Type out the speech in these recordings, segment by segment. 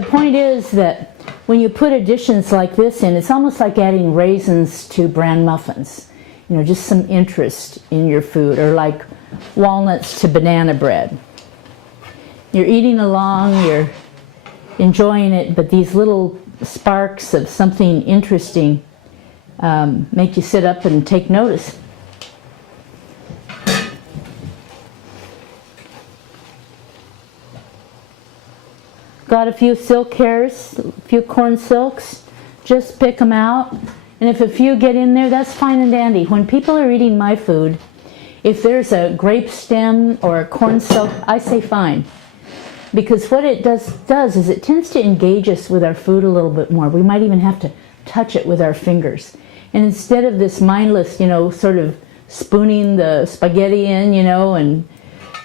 the point is that when you put additions like this in, it's almost like adding raisins to bran muffins. You know, just some interest in your food, or like walnuts to banana bread. You're eating along, you're enjoying it, but these little sparks of something interesting make you sit up and take notice. Got a few silk hairs, a few corn silks, just pick them out. And if a few get in there, that's fine and dandy. When people are eating my food, if there's a grape stem or a corn silk, I say fine. Because what it does is it tends to engage us with our food a little bit more. We might even have to touch it with our fingers. And instead of this mindless, you know, sort of spooning the spaghetti in, you know, and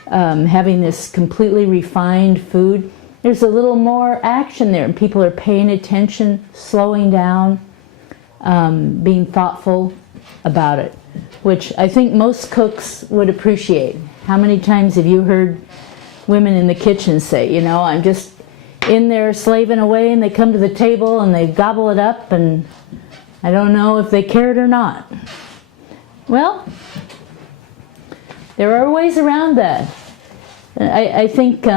having this completely refined food, there's a little more action there, and people are paying attention, slowing down, being thoughtful about it, which I think most cooks would appreciate. How many times have you heard women in the kitchen say, you know, I'm just in there slaving away, and they come to the table and they gobble it up, and I don't know if they care it or not. Well, there are ways around that. I think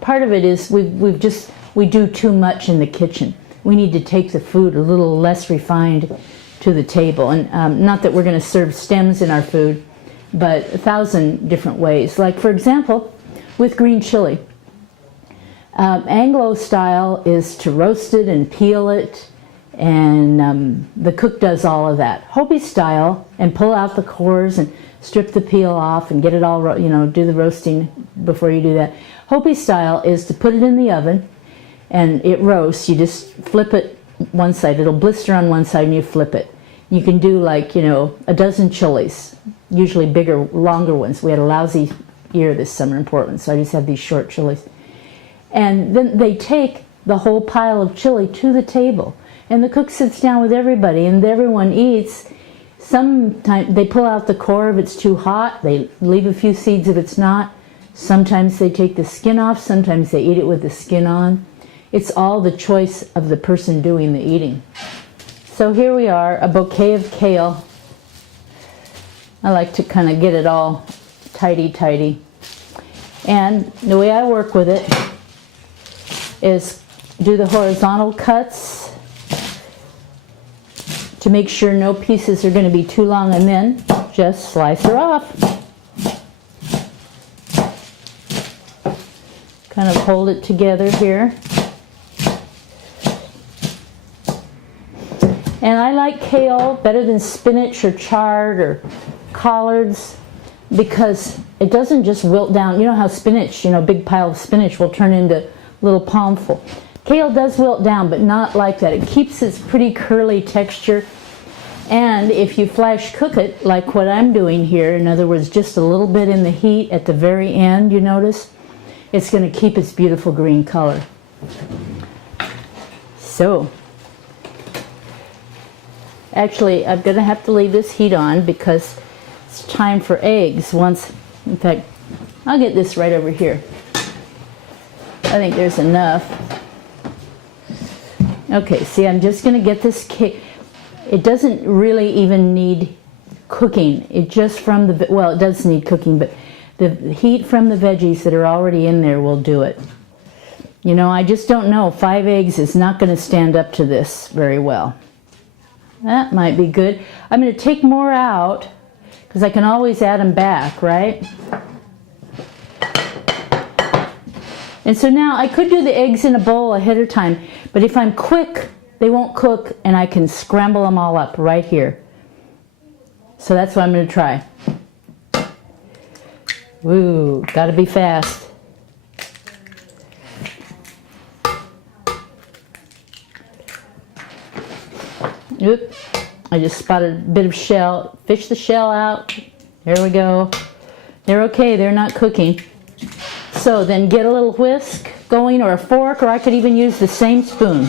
part of it is we do too much in the kitchen. We need to take the food a little less refined to the table. And not that we're going to serve stems in our food, but 1,000 different ways. Like, for example, with green chili. Anglo style is to roast it and peel it, and the cook does all of that. Hopi style, and pull out the cores and strip the peel off and get it all, you know, do the roasting before you do that. Hopi style is to put it in the oven and it roasts. You just flip it one side. It'll blister on one side and you flip it. You can do, like, you know, a dozen chilies, usually bigger, longer ones. We had a lousy year this summer in Portland, so I just had these short chilies. And then they take the whole pile of chili to the table, and the cook sits down with everybody and everyone eats. Sometimes they pull out the core if it's too hot. They leave a few seeds if it's not. Sometimes they take the skin off. Sometimes they eat it with the skin on. It's all the choice of the person doing the eating. So here we are, a bouquet of kale. I like to kind of get it all tidy. And the way I work with it is do the horizontal cuts to make sure no pieces are going to be too long, and then just slice her off. Kind of hold it together here. And I like kale better than spinach or chard or collards because it doesn't just wilt down. You know how spinach, you know, a big pile of spinach will turn into little palmful. Kale does wilt down, but not like that. It keeps its pretty curly texture. And if you flash cook it, like what I'm doing here, in other words, just a little bit in the heat at the very end, you notice, it's going to keep its beautiful green color. So, actually, I'm going to have to leave this heat on because it's time for eggs. In fact, I'll get this right over here. I think there's enough. Okay, see, I'm just going to get this cake. It doesn't really even need cooking. It just from the, well, it does need cooking, but the heat from the veggies that are already in there will do it. You know, I just don't know. 5 eggs is not going to stand up to this very well. That might be good. I'm going to take more out because I can always add them back, right? And so now I could do the eggs in a bowl ahead of time, but if I'm quick, they won't cook and I can scramble them all up right here. So that's what I'm going to try. Woo, gotta be fast. Oop, I just spotted a bit of shell. Fish the shell out. There we go. They're okay, they're not cooking. So then get a little whisk going, or a fork, or I could even use the same spoon.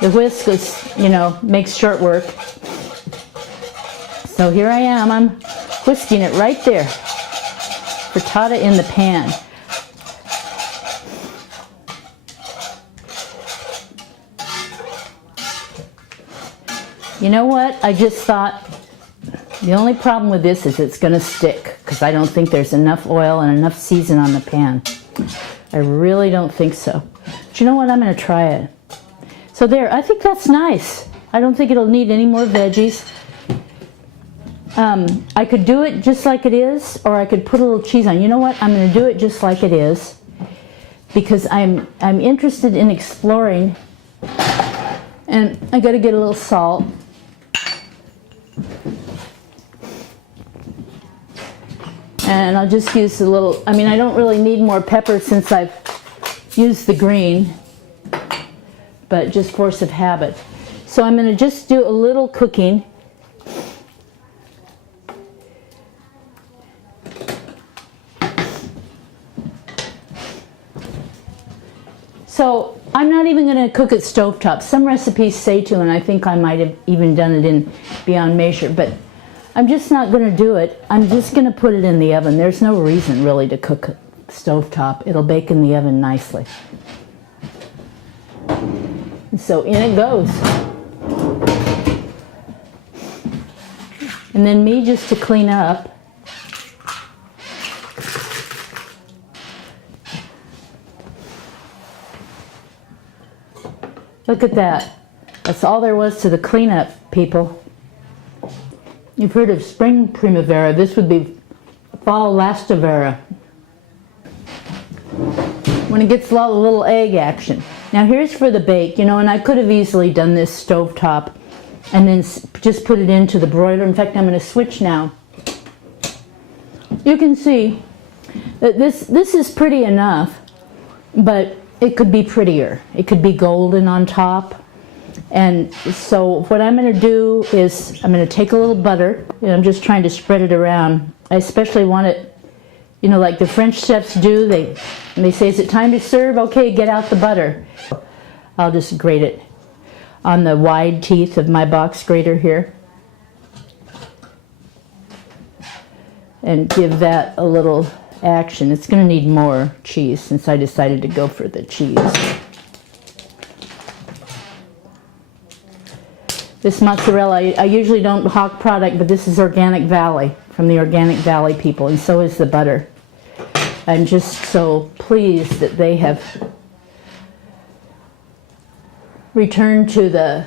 The whisk is, you know, makes short work. So here I am, I'm whisking it right there. Frittata in the pan. You know what? I just thought the only problem with this is it's going to stick because I don't think there's enough oil and enough season on the pan. I really don't think so. But you know what? I'm going to try it. So there, I think that's nice. I don't think it'll need any more veggies. I could do it just like it is, or I could put a little cheese on. You know what? I'm going to do it just like it is because I'm interested in exploring. And I got to get a little salt. And I'll just use a little, I mean, I don't really need more pepper since I've used the green, but just force of habit. So I'm going to just do a little cooking. So I'm not even going to cook it stovetop. Some recipes say to, and I think I might have even done it in Beyond Measure, but I'm just not going to do it. I'm just going to put it in the oven. There's no reason really to cook stovetop. It'll bake in the oven nicely. And so in it goes. And then me just to clean up. Look at that. That's all there was to the cleanup, people. You've heard of spring primavera. This would be fall Lastavera. When it gets a lot of little egg action. Now here's for the bake, you know, and I could have easily done this stovetop and then just put it into the broiler. In fact, I'm going to switch now. You can see that this is pretty enough, but it could be prettier. It could be golden on top. And so what I'm going to do is I'm going to take a little butter, and I'm just trying to spread it around. I especially want it, you know, like the French chefs do. They say, is it time to serve? Okay, get out the butter. I'll just grate it on the wide teeth of my box grater here. And give that a little action. It's going to need more cheese since I decided to go for the cheese. This mozzarella, I usually don't hawk product, but this is Organic Valley, from the Organic Valley people, and so is the butter. I'm just so pleased that they have returned to the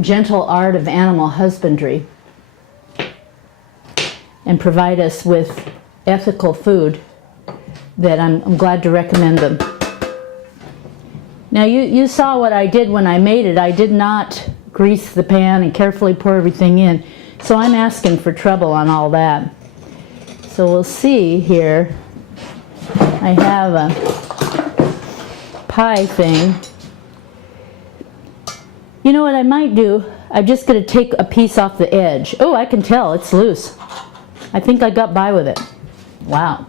gentle art of animal husbandry and provide us with ethical food that I'm glad to recommend them. Now you saw what I did when I made it. I did not grease the pan and carefully pour everything in. So I'm asking for trouble on all that. So we'll see here. I have a pie thing. You know what I might do? I'm just going to take a piece off the edge. Oh, I can tell it's loose. I think I got by with it. Wow.